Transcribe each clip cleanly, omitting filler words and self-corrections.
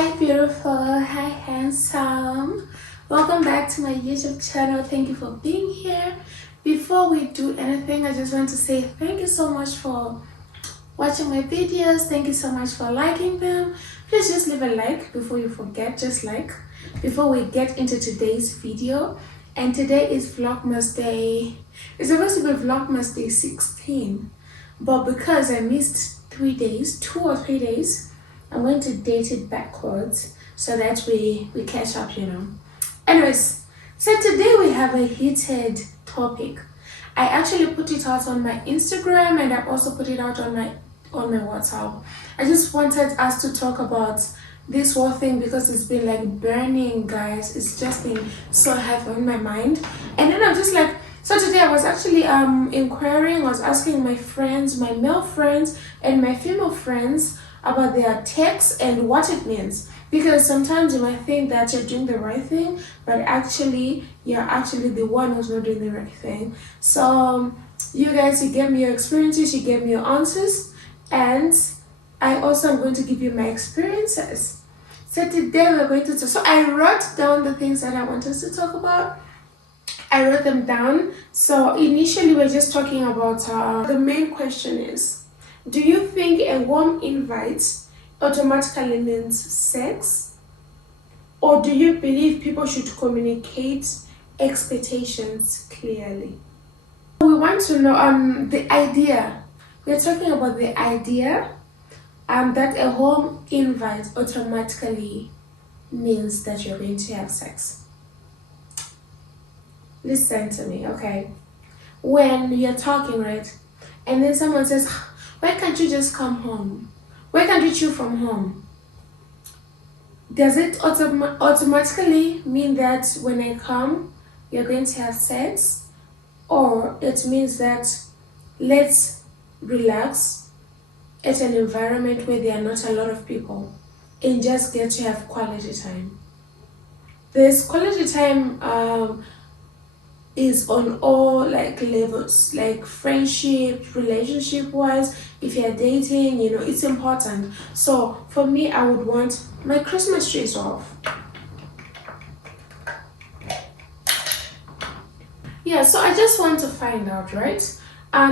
Hi beautiful, hi handsome. Welcome back to my YouTube channel. Thank you for being here. Before we do anything, I just want to say thank you so much for watching my videos. Thank you so much for liking them. Please just leave a like before you forget, just like before we get into today's video. And today is Vlogmas day. It's supposed to be Vlogmas day 16, but because I missed 3 days, 2 or 3 days, I'm going to date it backwards so that we catch up, Anyways, so today we have a heated topic. I actually put it out on my Instagram and I also put it out on my WhatsApp. I just wanted us to talk about this whole thing because it's been like burning, guys. It's just been so heavy on my mind. And then I'm just like, so today I was actually inquiring, I was asking my friends, my male friends and my female friends about their text and what it means, because sometimes you might think that you're doing the right thing, but actually you're actually the one who's not doing the right thing. So you guys, you gave me your experiences, you gave me your answers, and I also am going to give you my experiences. So today we're going to talk. So I wrote down the things that I want us to talk about. I wrote them down. So initially we're just talking about the main question is, do you think a warm invite automatically means sex? Or do you believe people should communicate expectations clearly? We want to know the idea. We're talking about the idea that a warm invite automatically means that you're going to have sex. Listen to me, okay? When you're talking, right? And then someone says, why can't you just come home? Why can't you chew from home? Does it automatically mean that when I come, you're going to have sex? Or it means that let's relax at an environment where there are not a lot of people and just get to have quality time? This quality time is on all like levels, like friendship, relationship wise. If you're dating, it's important. So for me, I would want my Christmas trees off. Yeah, so I just want to find out, right?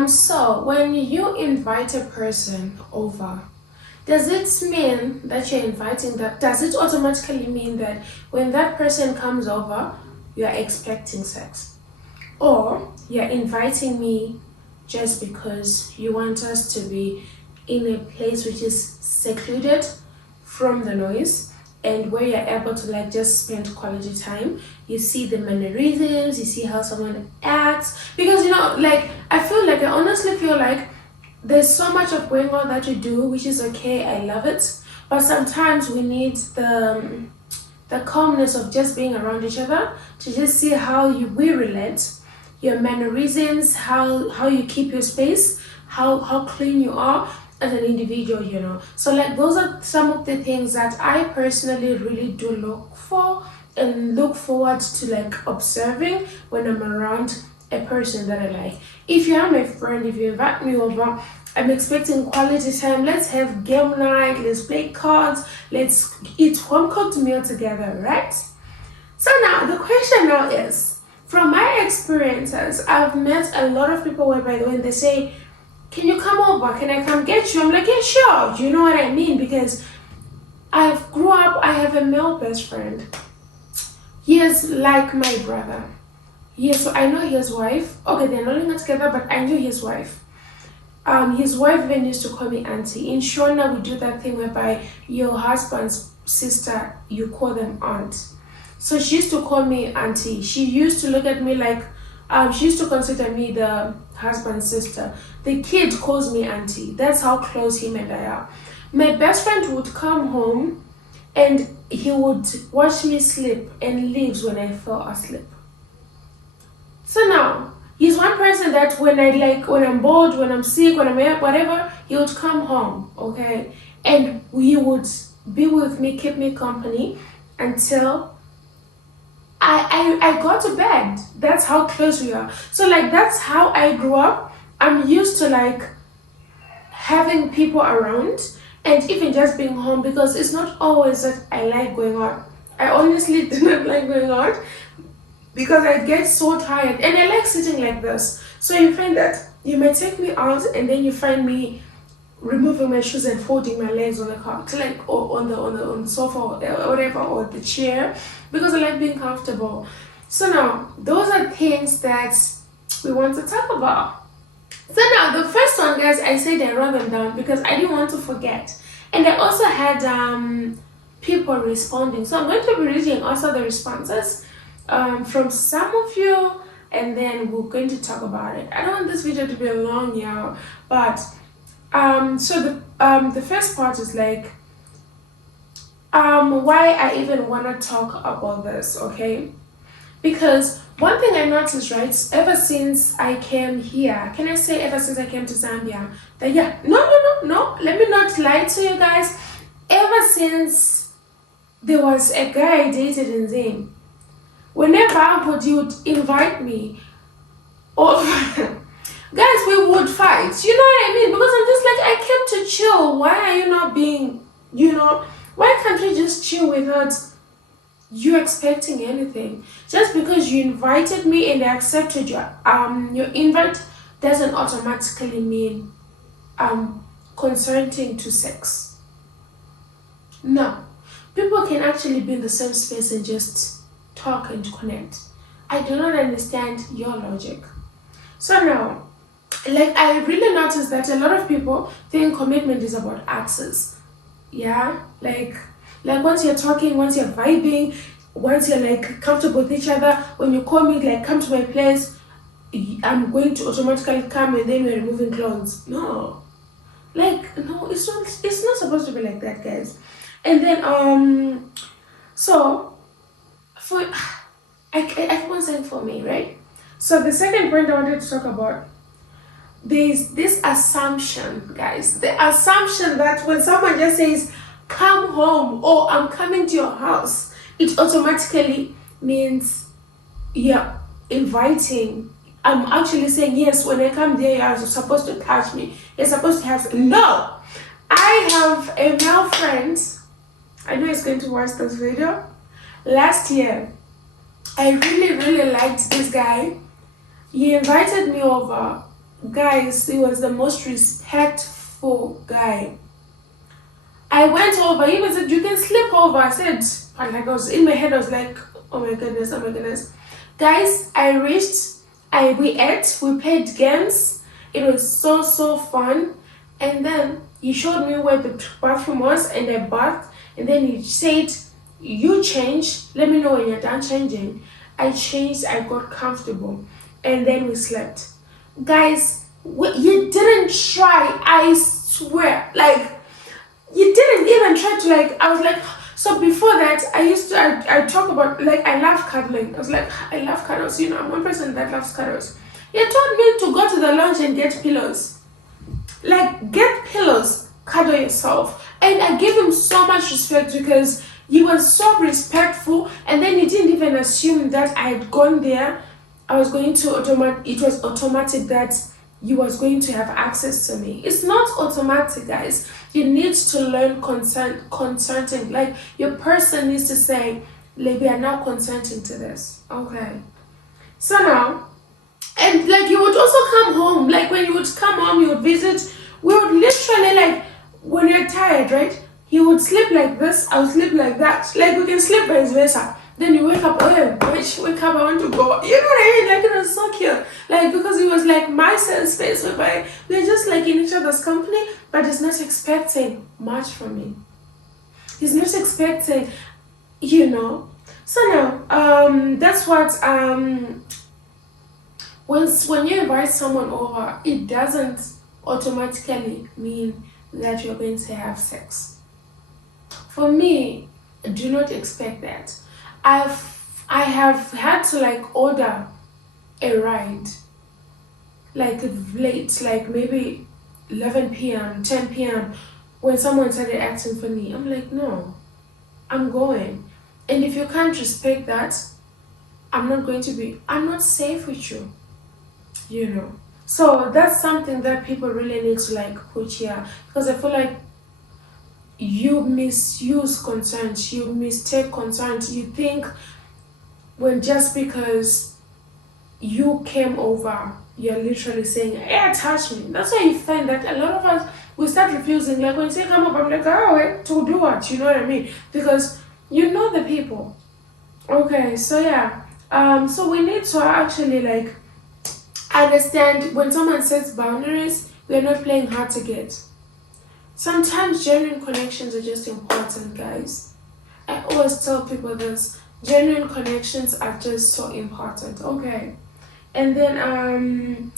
So when you invite a person over, does it mean that you're inviting that? Does it automatically mean that when that person comes over, you're expecting sex? Or you're inviting me just because you want us to be in a place which is secluded from the noise and where you're able to like just spend quality time. You see the mannerisms, you see how someone acts. Because I honestly feel like there's so much of going on that you do, which is okay, I love it. But sometimes we need the calmness of just being around each other to just see how we relate, your mannerisms, how you keep your space, how clean you are as an individual, So like those are some of the things that I personally really do look for and look forward to like observing when I'm around a person that I like. If you are my friend, if you invite me over, I'm expecting quality time. Let's have game night, let's play cards, let's eat home-cooked meal together, right? So now the question now is, from my experiences, I've met a lot of people whereby when they say, can you come over? Can I come get you? I'm like, yeah, sure. Do you know what I mean? Because I have a male best friend. He is like my brother. So I know his wife. Okay, they're no longer together, but I knew his wife. His wife even used to call me auntie. In Shona, we do that thing whereby your husband's sister, you call them aunt. So she used to call me auntie. She used to look at me like, she used to consider me the husband's sister. The kid calls me auntie. That's how close him and I are. My best friend would come home and he would watch me sleep and leaves when I fell asleep. So now, he's one person that when I'm bored, when I'm sick, when I'm whatever, he would come home, okay? And he would be with me, keep me company until I got to bed. That's how close we are. So like that's how I grew up. I'm used to like having people around, and even just being home, because it's not always that I like going out. I honestly do not like going out because I get so tired and I like sitting like this. So you find that you may take me out and then you find me removing my shoes and folding my legs on the couch, like, or on the sofa or whatever, or the chair, because I like being comfortable. So now those are things that we want to talk about. So now the first one, guys, I said I wrote them down because I didn't want to forget, and I also had people responding. So I'm going to be reading also the responses from some of you, and then we're going to talk about it. I don't want this video to be a long, yeah, but so the first part is like why I even want to talk about this, okay? Because one thing I noticed, right, ever since I came here, can I say ever since I came to Zambia, that yeah, no, let me not lie to you guys. Ever since there was a guy I dated in Zim, whenever he would invite me over, guys, we would fight. You know what I mean? Because I'm just like, I came to chill. Why are you not being, why can't we just chill without you expecting anything? Just because you invited me and I accepted your invite doesn't automatically mean consenting to sex. No. People can actually be in the same space and just talk and connect. I do not understand your logic. So now, like, I really noticed that a lot of people think commitment is about access. Yeah, like once you're talking, once you're vibing, once you're like comfortable with each other, when you call me like come to my place, I'm going to automatically come and then we're removing clothes. No, like, no, it's not supposed to be like that, guys. And then so for I keep on saying for me, right? So the second point I wanted to talk about, there's this assumption, guys, the assumption that when someone just says come home or I'm coming to your house, it automatically means you're inviting. I'm actually saying yes, when I come there you're supposed to touch me, you're supposed to have. No, I have a male friend, I know he's going to watch this video. Last year I really liked this guy. He invited me over. Guys, he was the most respectful guy. I went over, he even said, you can sleep over. I said, and like I was in my head, I was like, oh my goodness. Guys, we ate, we played games. It was so fun. And then he showed me where the bathroom was and I bathed. And then he said, you change, let me know when you're done changing. I changed, I got comfortable. And then we slept. Guys, you didn't try, I swear. Like, you didn't even try to, like, I was like, so before that, I talk about, like, I love cuddling. I was like, I love cuddles. I'm one person that loves cuddles. He told me to go to the lounge and get pillows. Like, get pillows, cuddle yourself. And I gave him so much respect because he was so respectful, and then he didn't even assume that I had gone there. I was going to it was automatic that you was going to have access to me. It's not automatic, guys. You need to learn consenting. Like, your person needs to say, like, we are now consenting to this. Okay. So now, and like, you would also come home. Like, when you would come home, you would visit. We would literally, like, when you're tired, right? He would sleep like this, I would sleep like that. Like, we can sleep vice versa. Then you wake up, oh yeah, bitch, wake up, I want to go. You know what I mean? Like, it was so cute. Like, because it was like my safe space whereby we're just like in each other's company, but he's not expecting much from me. He's not expecting, So now, that's what, when you invite someone over, it doesn't automatically mean that you're going to have sex. For me, do not expect that. I have had to like order a ride like late, like maybe 11 p.m., 10 p.m. when someone started acting funny. I'm like, no, I'm going. And if you can't respect that, I'm not safe with you, So that's something that people really need to like put here, because I feel like you misuse consent, you mistake consent, you think when just because you came over, you're literally saying, "Yeah, touch me." That's why you find that a lot of us we start refusing. Like when you say come over, I'm like, "Oh, wait, to do what?" You know what I mean? Because you know the people. Okay, so yeah. So we need to actually like understand when someone sets boundaries, we're not playing hard to get. Sometimes genuine connections are just important, guys. I always tell people this. Genuine connections are just so important. Okay. And then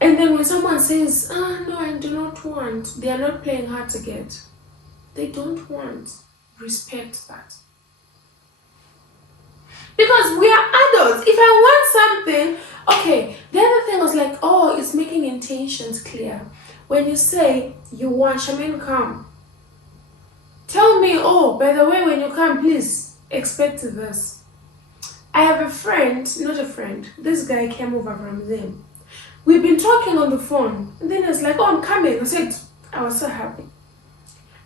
when someone says, no, I do not want, they are not playing hard to get. They don't want. Respect that. Because we are adults. If I want something, okay, the other thing was like, oh, it's making intentions clear. When you say you want Shaman come, tell me, oh, by the way, when you come, please expect this. I have a friend, not a friend, this guy came over from them. We've been talking on the phone, and then it's like, oh, I'm coming. I said, I was so happy.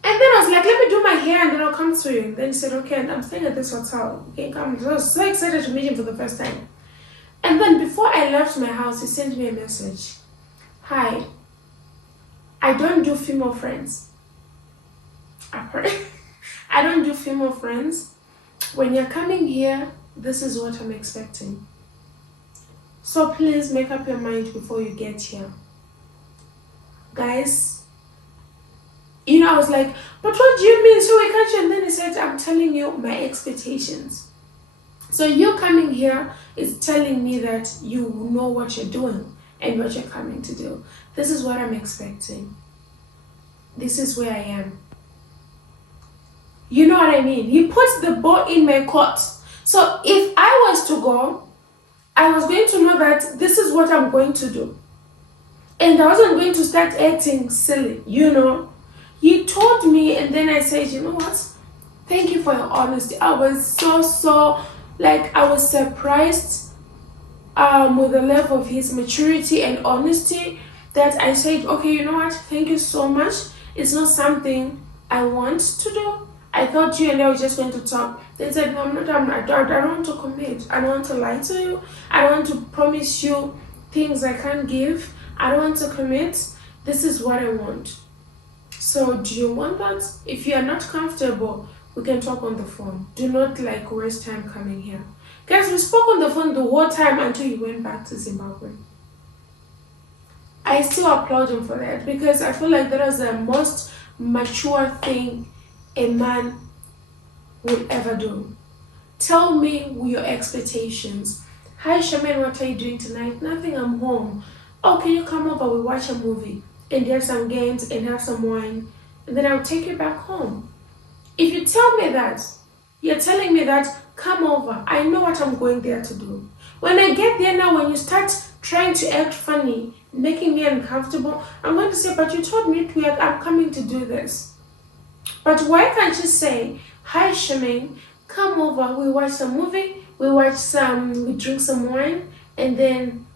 And then I was like, let me do my hair and then I'll come to you. And then he said, okay, and I'm staying at this hotel. You can come. I was so excited to meet him for the first time. And then before I left my house, he sent me a message. Hi, I don't do female friends. I don't do female friends. When you're coming here, this is what I'm expecting. So please make up your mind before you get here. Guys, you know, I was like, but what do you mean? So we can't. And then he said, I'm telling you my expectations. So you coming here is telling me that you know what you're doing and what you're coming to do. This is what I'm expecting. This is where I am. You know what I mean? He puts the ball in my court. So if I was to go, I was going to know that this is what I'm going to do. And I wasn't going to start acting silly, you know. He told me, and then I said, you know what? Thank you for your honesty. I was so, like, I was surprised with the level of his maturity and honesty that I said, okay, you know what? Thank you so much. It's not something I want to do. I thought you and I were just going to talk. They said, no, I don't want to commit. I don't want to lie to you. I don't want to promise you things I can't give. I don't want to commit. This is what I want. So do you want that? If you are not comfortable, we can talk on the phone. Do not like waste time coming here. Guys, we spoke on the phone the whole time until you went back to Zimbabwe. I still applaud him for that because I feel like that was the most mature thing a man will ever do. Tell me your expectations. Hi Shaman, what are you doing tonight? Nothing, I'm home. Oh, can you come over? We watch a movie and have some games and have some wine, and then I'll take you back home. If you tell me that, you're telling me that, come over. I know what I'm going there to do. When I get there now, when you start trying to act funny, making me uncomfortable, I'm going to say, but you told me I'm coming to do this. But why can't you say, hi Shaman, come over, we watch some movie, we drink some wine, and then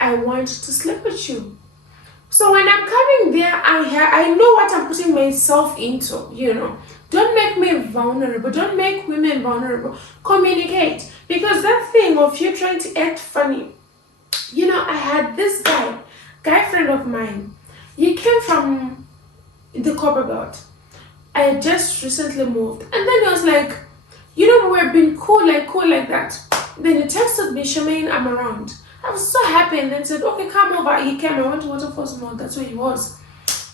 I want to sleep with you. So when I'm coming there, I know what I'm putting myself into, you know. Don't make me vulnerable. Don't make women vulnerable. Communicate. Because that thing of you trying to act funny, you know, I had this guy friend of mine. He came from the Copper Belt. I had just recently moved. And then he was like, you know, we've been cool like that. Then he texted me, Shemaine, I'm around. I was so happy and then said, okay, come over. He came, I went to Waterfalls Mall, that's where he was.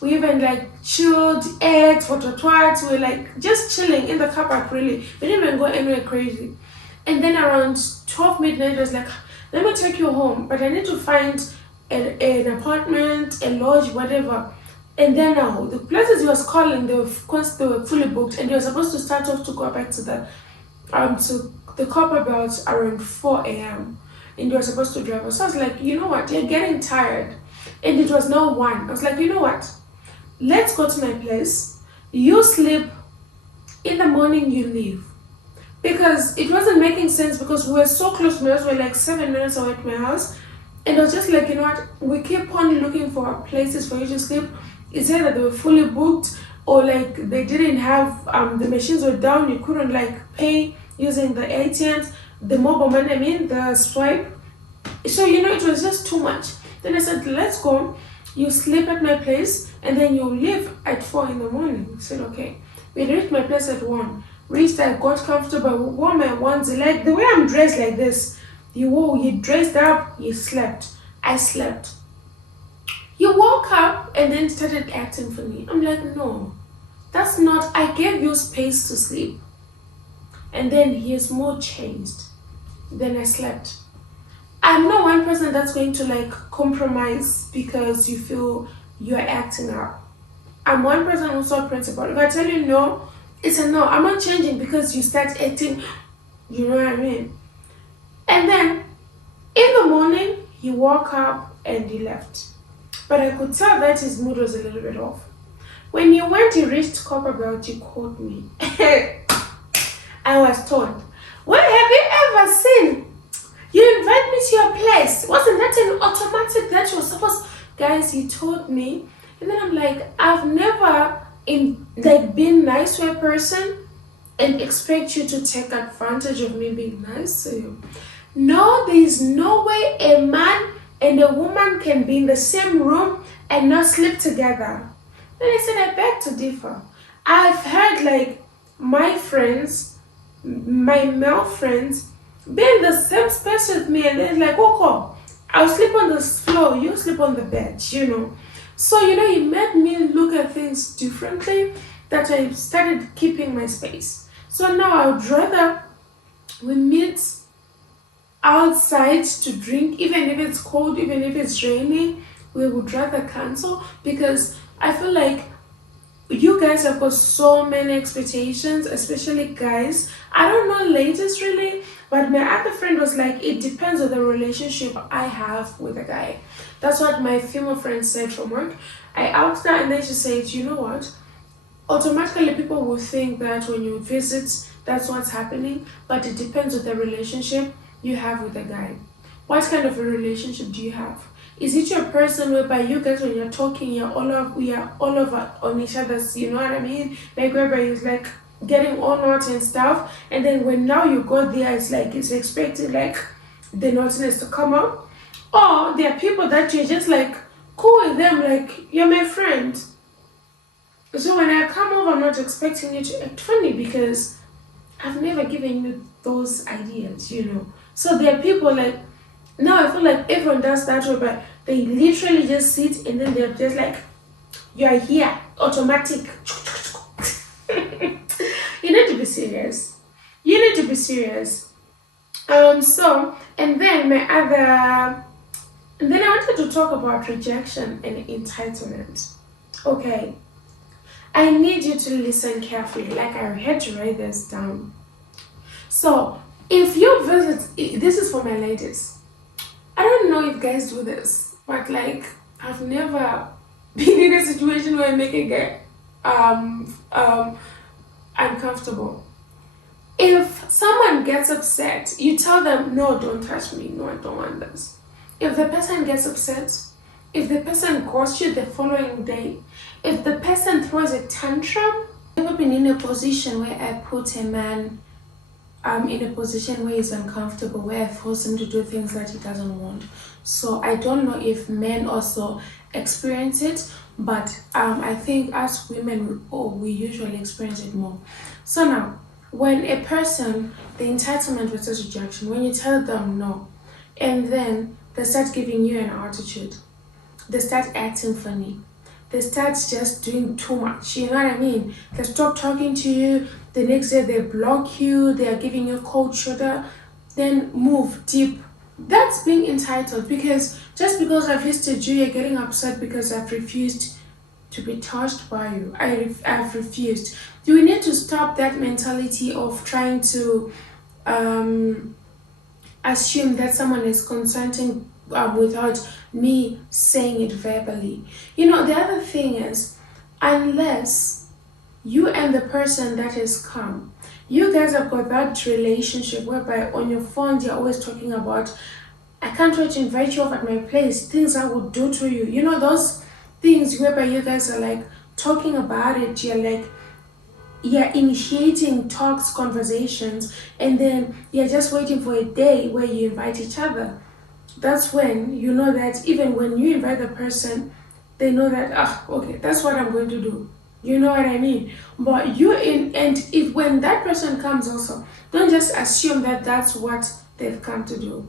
We even like chilled, ate, twat. We were like just chilling in the car park really. We didn't even go anywhere crazy. And then around 12 midnight, I was like, let me take you home, but I need to find an apartment, a lodge, whatever. And then now, the places he was calling, they were fully booked and he was supposed to start off to go back to the Copper Belt around 4 a.m. and you were supposed to drive us. So I was like, you know what, you're getting tired. And it was now 1. I was like, you know what, let's go to my place. You sleep, in the morning you leave. Because it wasn't making sense because we were so close to my house. We were like 7 minutes away from my house. And I was just like, you know what, we keep on looking for places for you to sleep. It's either they were fully booked or like they didn't have the machines were down, you couldn't like pay using the ATMs, the mobile money, I mean the swipe. So it was just too much. Then I said, let's go. You sleep at my place and then you leave at 4 in the morning. I said, okay. We reached my place at 1. Reached, I got comfortable, wore my onesie, like the way I'm dressed like this. You dressed up, you slept. I slept. You woke up and then started acting for me. I'm like, no, that's not, I gave you space to sleep. And then he is more changed. Then I slept. I'm not one person that's going to like compromise because you feel you're acting up. I'm one person who's so principled. If I tell you no, it's a no. I'm not changing because you start acting, you know what I mean? And then in the morning, he woke up and he left. But I could tell that his mood was a little bit off. When he went, he reached Copperbelt, he called me. I was told, what have you ever seen? You invite me to your place. Wasn't that an automatic that you were supposed? Guys, he told me, and then I'm like, I've never been nice to a person and expect you to take advantage of me being nice to you. No, there is no way a man and a woman can be in the same room and not sleep together. Then I said, I beg to differ. I've heard like my friends, my male friends, be in the same space with me and then like, oh, I'll sleep on the floor, you sleep on the bed, So, it made me look at things differently, that I started keeping my space. So now I would rather we meet outside to drink, even if it's cold, even if it's raining, we would rather cancel because I feel like you guys have got so many expectations, especially guys. I don't know ladies really, but my other friend was like, it depends on the relationship I have with a guy. That's what my female friend said from work. I asked her and then she said, you know what? Automatically people will think that when you visit, that's what's happening, but it depends on the relationship you have with a guy. What kind of a relationship do you have? Is it your person whereby you guys, when you're talking, we are all over on each other's, you know what I mean? Like whereby it's like getting all naughty and stuff, and then when now you go there, it's like it's expected like the naughtiness to come out. Or there are people that you're just like cool with them, like you're my friend. So when I come over, I'm not expecting you to act funny because I've never given you those ideas, So there are people like, now I feel like everyone does that way, but they literally just sit and then they're just like, you are here, automatic. You need to be serious. You need to be serious. And then I wanted to talk about rejection and entitlement. Okay. I need you to listen carefully, like I had to write this down. So, if you visit, this is for my ladies. I don't know if guys do this, but like, I've never been in a situation where I make a guy uncomfortable. If someone gets upset, you tell them, no, don't touch me, no, I don't want this. If the person gets upset, if the person ghosts you the following day, if the person throws a tantrum, I've never been in a position where I put a man in a position where he's uncomfortable, where I force him to do things that he doesn't want. So I don't know if men also experience it, but I think as women, we usually experience it more. So now, when a person, the entitlement versus rejection, when you tell them no, and then they start giving you an attitude, they start acting funny, they start just doing too much, you know what I mean? They stop talking to you, the next day they block you, they are giving you cold shoulder, then move deep. That's being entitled, because just because I've visited you, you're getting upset because I've refused to be touched by you. I've refused. You need to stop that mentality of trying to assume that someone is consenting without me saying it verbally. The other thing is, unless you and the person that has come, you guys have got that relationship whereby on your phones you're always talking about, I can't wait to invite you over at my place, things I would do to you. Those things whereby you guys are like talking about it, you're initiating talks, conversations, and then you're just waiting for a day where you invite each other. That's when you know that even when you invite the person, they know that, okay, that's what I'm going to do. You know what I mean? But you in, and if when that person comes also, don't just assume that that's what they've come to do.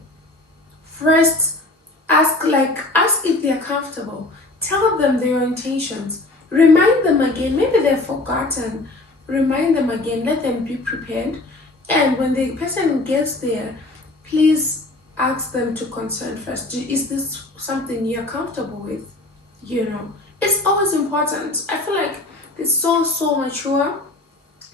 First, ask if they're comfortable. Tell them their intentions. Remind them again. Maybe they've forgotten. Remind them again. Let them be prepared. And when the person gets there, please ask them to consent first. Is this something you're comfortable with? It's always important. I feel like it's so mature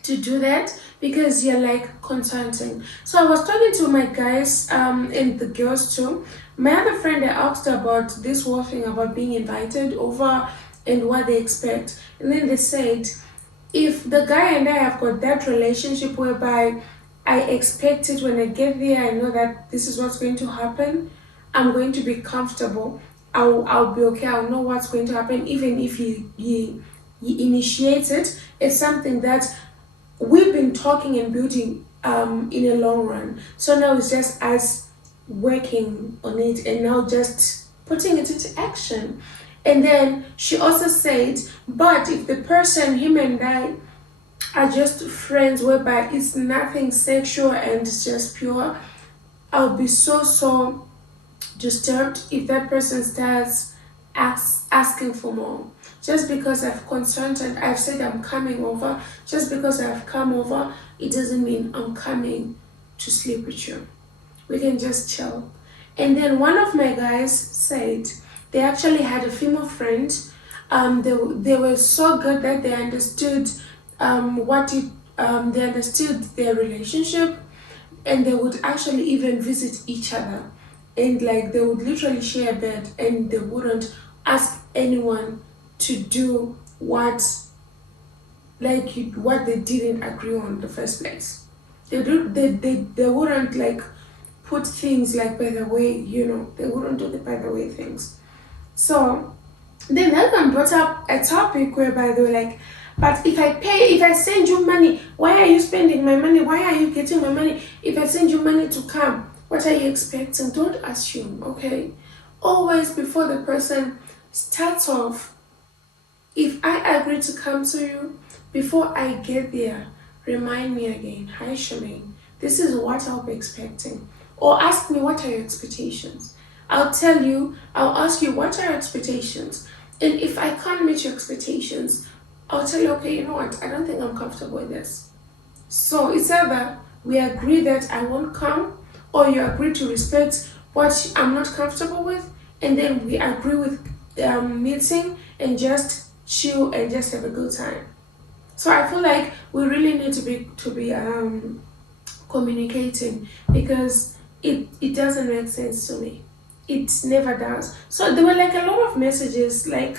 to do that because you're like consenting. So I was talking to my guys and the girls too. My other friend, I asked about this whole thing about being invited over and what they expect, and then they said if the guy and I have got that relationship whereby I expect it when I get there, I know that this is what's going to happen. I'm going to be comfortable. I'll be okay. I'll know what's going to happen, even if he initiates it. It's something that we've been talking and building in a long run. So now it's just us working on it and now just putting it into action. And then she also said, but if the person, him and I, are just friends whereby it's nothing sexual and it's just pure, I'll be so disturbed if that person starts asking for more. Just because I've consented, I've said I'm coming over, just because I've come over, it doesn't mean I'm coming to sleep with you. We can just chill. And then one of my guys said they actually had a female friend. They were so good that they understood they understood their relationship, and they would actually even visit each other, and like they would literally share a bed and they wouldn't ask anyone to do what they didn't agree on in the first place. They wouldn't like put things like by the way, they wouldn't do the by the way things. So then that one brought up a topic whereby they were like, but if I send you money, why are you spending my money? Why are you getting my money? If I send you money to come, what are you expecting? Don't assume, okay? Always before the person starts off, if I agree to come to you, before I get there, remind me again, hi Shemaine, this is what I'll be expecting. Or ask me, what are your expectations? I'll ask you, what are your expectations? And if I can't meet your expectations, I'll tell you, okay, you know what, I don't think I'm comfortable with this. So it's either we agree that I won't come, or you agree to respect what I'm not comfortable with, and then we agree with meeting and just chill and just have a good time. So I feel like we really need to be communicating because it doesn't make sense to me. It never does. So there were like a lot of messages. Like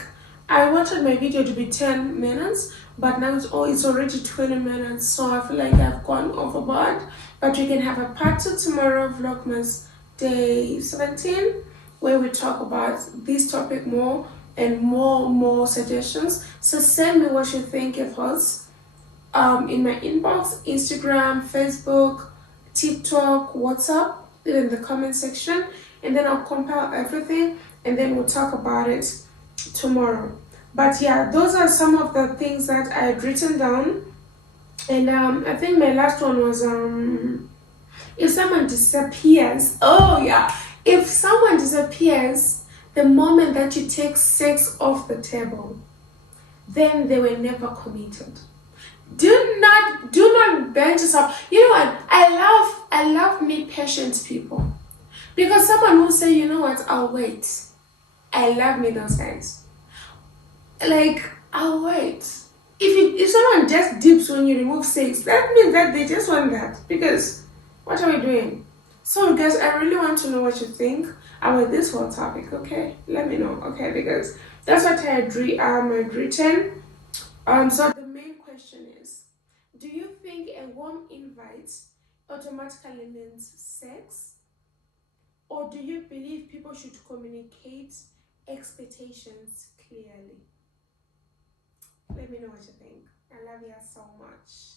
I wanted my video to be 10 minutes, but now it's already 20 minutes. So I feel like I've gone overboard. But we can have a part two tomorrow, Vlogmas day 17, where we talk about this topic more and more suggestions. So send me what you think of us in my inbox, Instagram, Facebook, TikTok, WhatsApp, in the comment section, and then I'll compile everything and then we'll talk about it tomorrow. But yeah, those are some of the things that I had written down. And I think my last one was if someone disappears. Oh yeah, if someone disappears the moment that you take sex off the table, then they were never committed. Do not bench yourself. You know what? I love me patient people. Because someone will say, you know what, I'll wait. I love me those guys. Like, I'll wait. If someone just dips when you remove sex, that means that they just want that. Because what are we doing? So guys, I really want to know what you think about this whole topic, okay? Let me know, okay? Because that's what I had written. So the main question is, do you think a warm invite automatically means sex? Or do you believe people should communicate expectations clearly. Let me know what you think. I love you so much.